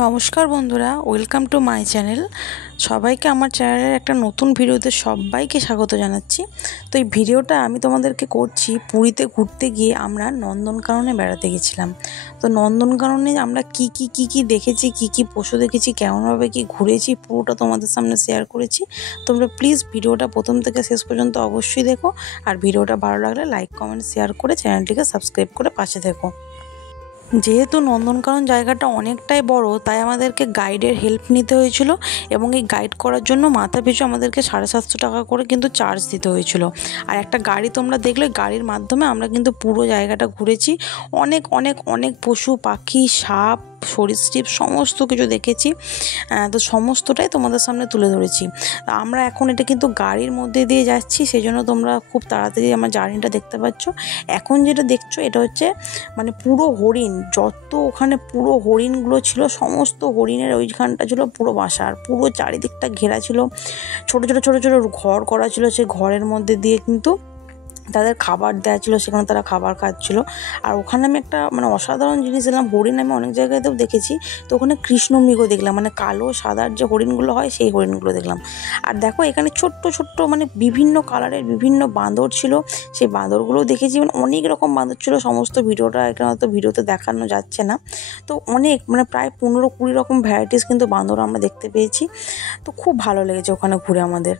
নমস্কার বন্ধুরা, welcome to my channel. সবাইকে আমার চ্যানেলের একটা নতুন ভিডিওতে সবাইকে স্বাগত জানাচ্ছি। তো এই ভিডিওটা আমি তোমাদেরকে করছি পুরীতে ঘুরতে গিয়ে আমরা নন্দনকাননে বেড়াতে গেছিলাম। তো নন্দনকাননে আমরা কি দেখেছি, কি পশু দেখেছি, কেমনভাবে কি ঘুরেছি, পুরোটা তোমাদের সামনে শেয়ার করেছি। তোমরা প্লিজ ভিডিওটা প্রথম থেকে শেষ পর্যন্ত অবশ্যই দেখো, আর ভিডিওটা ভালো লাগলে লাইক কমেন্ট শেয়ার করে চ্যানেলটিকে সাবস্ক্রাইব করে পাশে থেকো। যেহেতু নন্দনকানন জায়গাটা অনেকটাই বড়, তাই আমাদেরকে গাইডের হেল্প নিতে হয়েছিল এবং এই গাইড করার জন্য মাথা পিছু আমাদেরকে 750 টাকা করে কিন্তু চার্জ দিতে হয়েছিল। আর একটা গাড়ি তোমরা দেখলে, গাড়ির মাধ্যমে আমরা কিন্তু পুরো জায়গাটা ঘুরেছি। অনেক অনেক অনেক পশু পাখি, সাপ, সরীসৃপ সমস্ত কিছু দেখেছি। তো সমস্তটাই তোমাদের সামনে তুলে ধরেছি। আমরা এখন এটা কিন্তু গাড়ির মধ্যে দিয়ে যাচ্ছি, সেই জন্য তোমরা খুব তাড়াতাড়ি আমার জার্নিটা দেখতে পাচ্ছ। এখন যেটা দেখছো এটা হচ্ছে মানে পুরো হরিণ, যত ওখানে পুরো হরিণগুলো ছিল, সমস্ত হরিণের ওইখানটা ছিল পুরো বাসা, আর পুরো চারিদিকটা ঘেরা ছিল, ছোট ছোট ঘর করা ছিল। সেই ঘরের মধ্যে দিয়ে কিন্তু তাদের খাবার দেওয়া ছিল, সেখানে তারা খাবার খাচ্ছিল। আর ওখানে আমি একটা অসাধারণ জিনিস দেখলাম। হরিণ আমি অনেক জায়গাতেও দেখেছি, তো ওখানে কৃষ্ণমৃগও দেখলাম, কালো সাদার যে হরিণগুলো হয় সেই হরিণগুলো দেখলাম। আর দেখো এখানে ছোট্ট বিভিন্ন কালারের বিভিন্ন বাঁদর ছিল, সেই বাঁদরগুলোও দেখেছি। অনেক রকম বাঁদর ছিল, সমস্ত ভিডিওটা এখানে হয়তো ভিডিওতে দেখানো যাচ্ছে না। তো অনেক প্রায় 15-20 রকম ভ্যারাইটিস কিন্তু বাঁদর আমরা দেখতে পেয়েছি। তো খুব ভালো লেগেছে ওখানে ঘুরে আমাদের।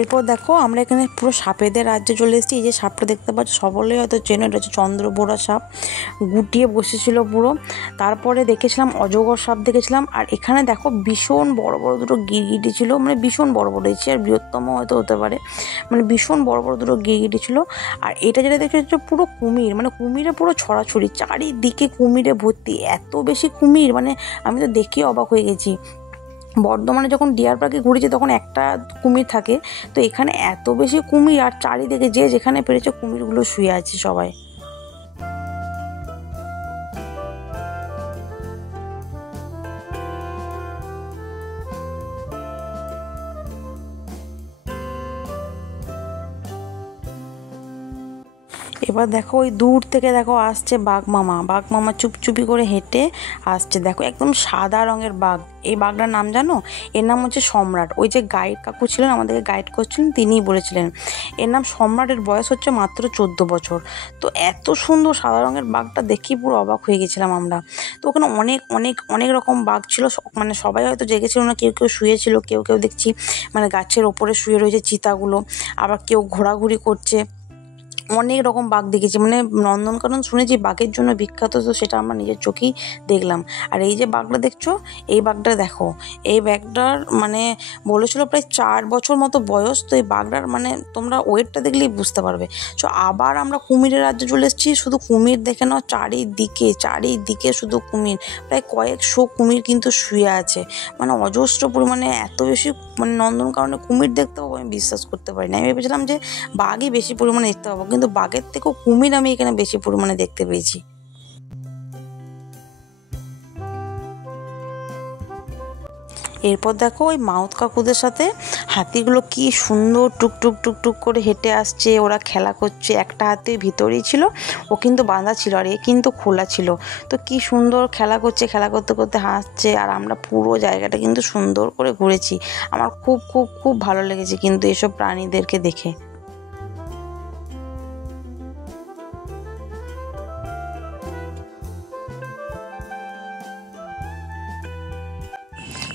এরপর দেখো আমরা এখানে পুরো সাপেদের রাজ্যে চলে এসেছি। এই যে সাপটা দেখতে পাচ্ছ, সকলেই হয়তো চেনো, এটা হচ্ছে চন্দ্রবোরা সাপ, গুটিয়ে বসেছিল পুরো। তারপরে দেখেছিলাম অজগর সাপ দেখেছিলাম। আর এখানে দেখো ভীষণ বড় বড় দুটো গিরগিটি ছিল, ভীষণ বড় বড় হয়েছে, আর বৃহত্তম হয়তো হতে পারে, ভীষণ বড় বড় দুটো গিরগিটি ছিল। আর এটা যেটা দেখছো হচ্ছে পুরো কুমির, কুমিরে পুরো ছড়াছড়ি, চারিদিকে কুমিরে ভর্তি, এত বেশি কুমির, আমি তো দেখে অবাক হয়ে গেছি। বর্ধমানে যখন ডিয়ার পার্কে ঘুরেছি তখন একটা কুমির থাকে, তো এখানে এত বেশি কুমির, আর চারিদিকে যে যেখানে পেরেছে কুমিরগুলো শুয়ে আছে সবাই। এবার দেখো ওই দূর থেকে দেখো আসছে বাঘ মামা চুপচুপি করে হেঁটে আসছে। দেখো একদম সাদা রঙের বাঘ। এই বাঘটার নাম জানো? এর নাম হচ্ছে সম্রাট। ওই যে গাইড কাকু ছিলেন, আমাদেরকে গাইড করছিলেন, তিনিই বলেছিলেন এর নাম সম্রাট। এর বয়স হচ্ছে মাত্র 14 বছর। তো এত সুন্দর সাদা রঙের বাঘটা দেখি পুরো অবাক হয়ে গেছিলাম আমরা। তো ওখানে অনেক অনেক অনেক রকম বাঘ ছিল, সবাই হয়তো জেগেছিল না, কেউ শুয়েছিল, কেউ দেখছি গাছের ওপরে শুয়ে রয়েছে চিতাগুলো, আবার কেউ ঘোরাঘুরি করছে। অনেক রকম বাঘ দেখেছি। নন্দনকানন শুনেছি বাঘের জন্য বিখ্যাত, তো সেটা আমরা নিজের চোখেই দেখলাম। আর এই যে বাঘটা দেখছো, এই বাঘটা দেখো, এই বাঘটার বলেছিল প্রায় 4 বছর মতো বয়স। তো এই বাঘটার তোমরা ওয়েটটা দেখলেই বুঝতে পারবে। তো আবার আমরা কুমিরের রাজ্যে চলে এসেছি। শুধু কুমির দেখে নাও, চারিদিকে শুধু কুমির, প্রায় কয়েকশো কুমির কিন্তু শুয়ে আছে, অজস্র পরিমাণে। এত বেশি নন্দনকাননে কুমির দেখতে পাবো আমি বিশ্বাস করতে পারি না। আমি ভেবেছিলাম যে বাঘই বেশি পরিমাণে দেখতে পাবো, কিন্তু বাঘের থেকেও কুমির আমি এখানে বেশি পরিমাণে দেখতে পেয়েছি। এরপর দেখো ওই মাউথ কাকুদের সাথে হাতিগুলো কি সুন্দর টুকটুক করে হেঁটে আসছে, ওরা খেলা করছে। একটা হাতি ভিতরেই ছিল, ও কিন্তু বাঁধা ছিল, আর এ কিন্তু খোলা ছিল। তো কি সুন্দর খেলা করছে, খেলা করতে করতে হাসছে। আর আমরা পুরো জায়গাটা কিন্তু সুন্দর করে ঘুরেছি। আমার খুব খুব খুব ভালো লেগেছে কিন্তু এসব প্রাণীদেরকে দেখে।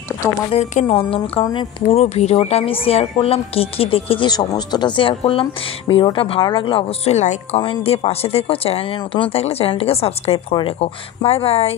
তো তোমাদেরকে নন্দনকাননের পুরো ভিডিওটা আমি শেয়ার করলাম, কি দেখেছি সমস্তটা শেয়ার করলাম। ভিডিওটা ভালো লাগলে অবশ্যই লাইক কমেন্ট দিয়ে পাশে থেকো। চ্যানেলে নতুন থাকলে চ্যানেলটিকে সাবস্ক্রাইব করে রেখো। Bye bye.